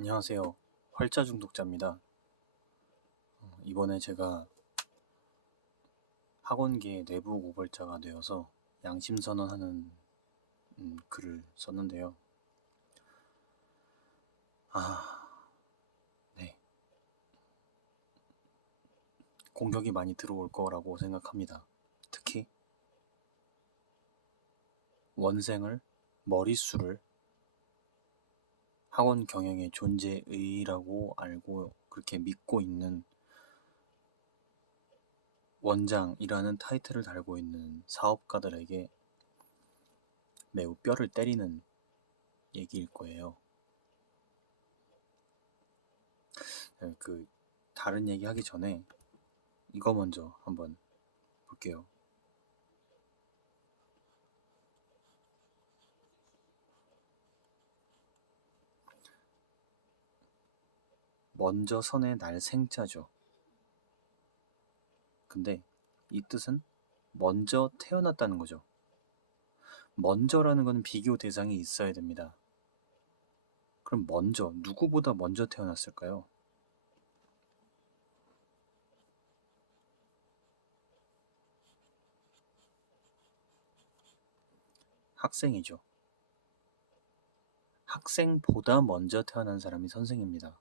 안녕하세요. 활자 중독자입니다. 이번에 제가 학원계의 내부 고발자가 되어서 양심선언하는 글을 썼는데요. 네. 공격이 많이 들어올 거라고 생각합니다. 특히 원생을, 머릿수를 학원 경영의 존재의라고 알고 그렇게 믿고 있는 원장이라는 타이틀을 달고 있는 사업가들에게 매우 뼈를 때리는 얘기일 거예요. 다른 얘기 하기 전에 이거 먼저 한번 볼게요. 먼저 선의 날생자죠. 근데 이 뜻은 먼저 태어났다는 거죠. 먼저라는 건 비교 대상이 있어야 됩니다. 그럼 먼저, 누구보다 먼저 태어났을까요? 학생이죠. 학생보다 먼저 태어난 사람이 선생입니다.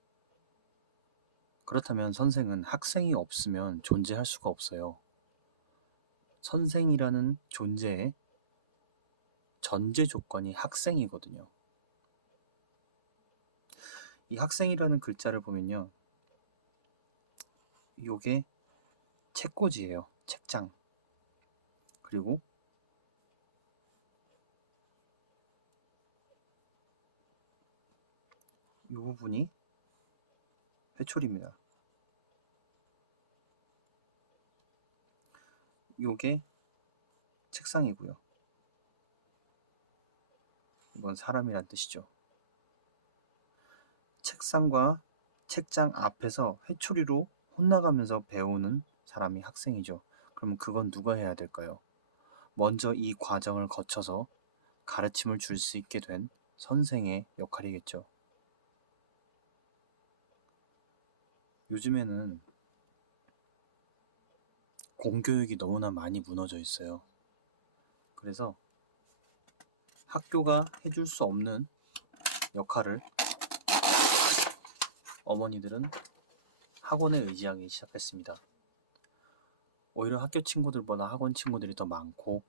그렇다면 선생은 학생이 없으면 존재할 수가 없어요. 선생이라는 존재의 전제 조건이 학생이거든요. 이 학생이라는 글자를 보면요. 요게 책꽂이에요. 책장. 그리고 이 부분이 회초리입니다. 요게 책상이고요. 이건 사람이란 뜻이죠. 책상과 책장 앞에서 회초리로 혼나가면서 배우는 사람이 학생이죠. 그럼 그건 누가 해야 될까요? 먼저 이 과정을 거쳐서 가르침을 줄 수 있게 된 선생의 역할이겠죠. 요즘에는 공교육이 너무나 많이 무너져 있어요. 그래서 학교가 해줄 수 없는 역할을 어머니들은 학원에 의지하기 시작했습니다. 오히려 학교 친구들보다 학원 친구들이 더 많고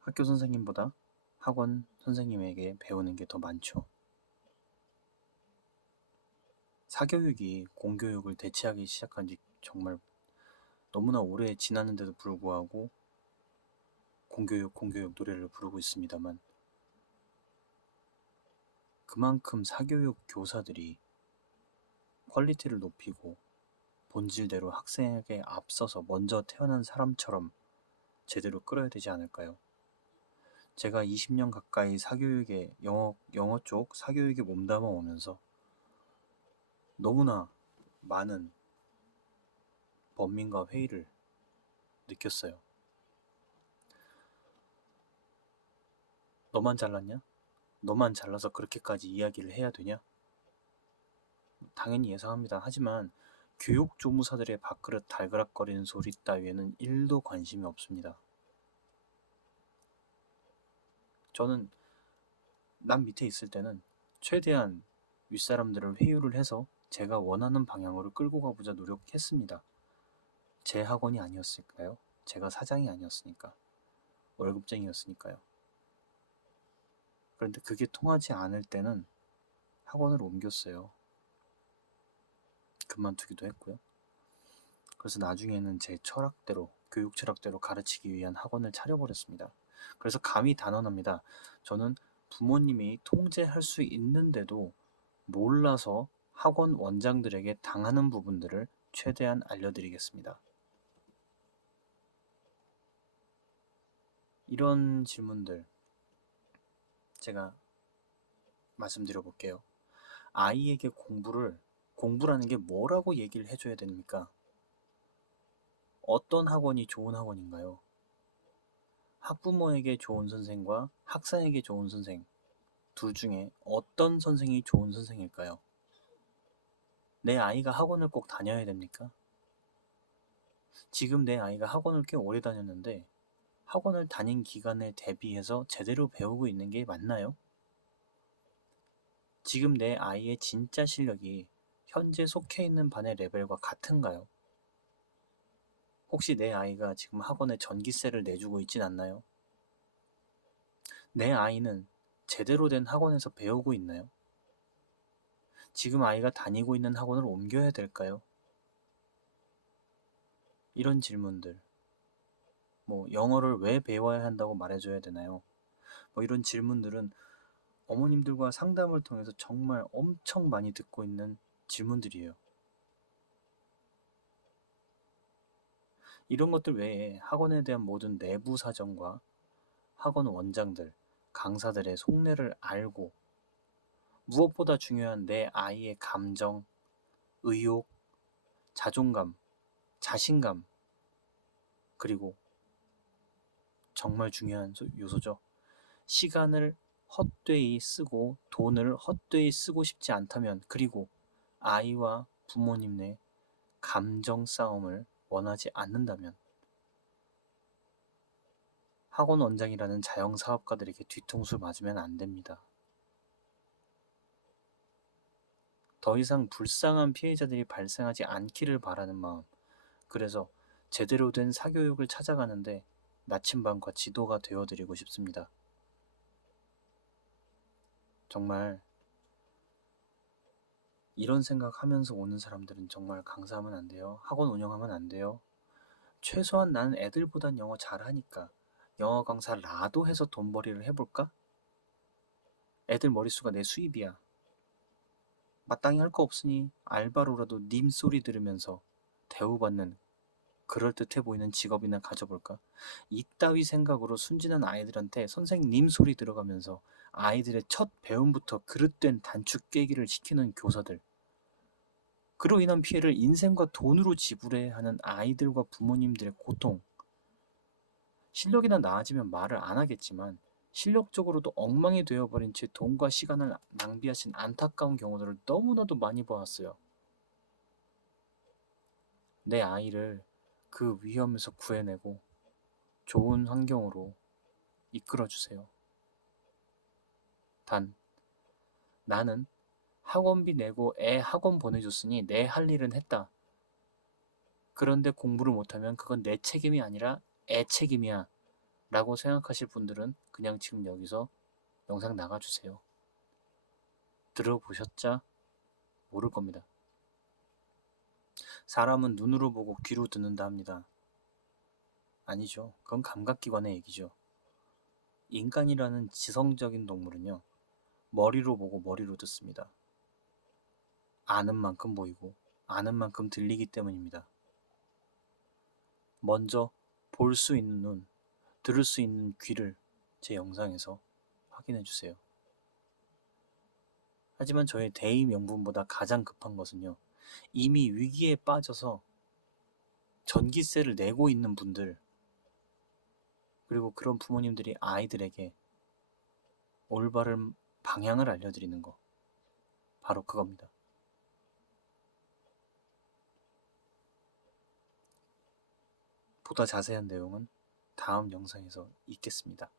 학교 선생님보다 학원 선생님에게 배우는 게 더 많죠. 사교육이 공교육을 대체하기 시작한 지 정말 너무나 오래 지났는데도 불구하고 공교육 노래를 부르고 있습니다만, 그만큼 사교육 교사들이 퀄리티를 높이고 본질대로 학생에게 앞서서 먼저 태어난 사람처럼 제대로 끌어야 되지 않을까요? 제가 20년 가까이 사교육에 영어 쪽 사교육에 몸담아 오면서 너무나 많은 번민과 회의를 느꼈어요. 너만 잘났냐? 너만 잘나서 그렇게까지 이야기를 해야 되냐? 당연히 예상합니다. 하지만 교육 조무사들의 밥그릇 달그락거리는 소리 따위에는 1도 관심이 없습니다. 저는 남 밑에 있을 때는 최대한 윗사람들을 회유를 해서 제가 원하는 방향으로 끌고 가보자 노력했습니다. 제 학원이 아니었을까요? 제가 사장이 아니었으니까. 월급쟁이였으니까요. 그런데 그게 통하지 않을 때는 학원을 옮겼어요. 그만두기도 했고요. 그래서 나중에는 제 철학대로, 교육 철학대로 가르치기 위한 학원을 차려버렸습니다. 그래서 감히 단언합니다. 저는 부모님이 통제할 수 있는데도 몰라서 학원 원장들에게 당하는 부분들을 최대한 알려드리겠습니다. 이런 질문들 제가 말씀드려 볼게요. 아이에게 공부라는 게 뭐라고 얘기를 해줘야 됩니까? 어떤 학원이 좋은 학원인가요? 학부모에게 좋은 선생과 학생에게 좋은 선생, 둘 중에 어떤 선생이 좋은 선생일까요? 내 아이가 학원을 꼭 다녀야 됩니까? 지금 내 아이가 학원을 꽤 오래 다녔는데 학원을 다닌 기간에 대비해서 제대로 배우고 있는 게 맞나요? 지금 내 아이의 진짜 실력이 현재 속해 있는 반의 레벨과 같은가요? 혹시 내 아이가 지금 학원에 전기세를 내주고 있진 않나요? 내 아이는 제대로 된 학원에서 배우고 있나요? 지금 아이가 다니고 있는 학원을 옮겨야 될까요? 이런 질문들. 영어를 왜 배워야 한다고 말해줘야 되나요? 이런 질문들은 어머님들과 상담을 통해서 정말 엄청 많이 듣고 있는 질문들이에요. 이런 것들 외에 학원에 대한 모든 내부 사정과 학원 원장들, 강사들의 속내를 알고 무엇보다 중요한 내 아이의 감정, 의욕, 자존감, 자신감, 그리고 정말 중요한 요소죠. 시간을 헛되이 쓰고 돈을 헛되이 쓰고 싶지 않다면, 그리고 아이와 부모님 내 감정 싸움을 원하지 않는다면 학원 원장이라는 자영사업가들에게 뒤통수 맞으면 안 됩니다. 더 이상 불쌍한 피해자들이 발생하지 않기를 바라는 마음, 그래서 제대로 된 사교육을 찾아가는데 나침반과 지도가 되어드리고 싶습니다. 정말 이런 생각하면서 오는 사람들은 정말 강사하면 안 돼요. 학원 운영하면 안 돼요. 최소한 나는 애들보단 영어 잘하니까 영어 강사라도 해서 돈벌이를 해볼까? 애들 머릿수가 내 수입이야. 마땅히 할 거 없으니 알바로라도 님 소리 들으면서 대우받는 그럴듯해 보이는 직업이나 가져볼까? 이따위 생각으로 순진한 아이들한테 선생님 소리 들어가면서 아이들의 첫 배움부터 그릇된 단축 깨기를 시키는 교사들, 그로 인한 피해를 인생과 돈으로 지불해야 하는 아이들과 부모님들의 고통, 실력이나 나아지면 말을 안 하겠지만 실력적으로도 엉망이 되어버린 채 돈과 시간을 낭비하신 안타까운 경우들을 너무나도 많이 보았어요. 내 아이를 그 위험에서 구해내고 좋은 환경으로 이끌어주세요. 단, 나는 학원비 내고 애 학원 보내줬으니 내 할 일은 했다. 그런데 공부를 못하면 그건 내 책임이 아니라 애 책임이야 라고 생각하실 분들은 그냥 지금 여기서 영상 나가주세요. 들어보셨자 모를 겁니다. 사람은 눈으로 보고 귀로 듣는다 합니다. 아니죠. 그건 감각기관의 얘기죠. 인간이라는 지성적인 동물은요, 머리로 보고 머리로 듣습니다. 아는 만큼 보이고 아는 만큼 들리기 때문입니다. 먼저 볼 수 있는 눈, 들을 수 있는 귀를 제 영상에서 확인해 주세요. 하지만 저의 대의 명분보다 가장 급한 것은요, 이미 위기에 빠져서 전기세를 내고 있는 분들, 그리고 그런 부모님들이 아이들에게 올바른 방향을 알려드리는 거, 바로 그겁니다. 보다 자세한 내용은 다음 영상에서 있겠습니다.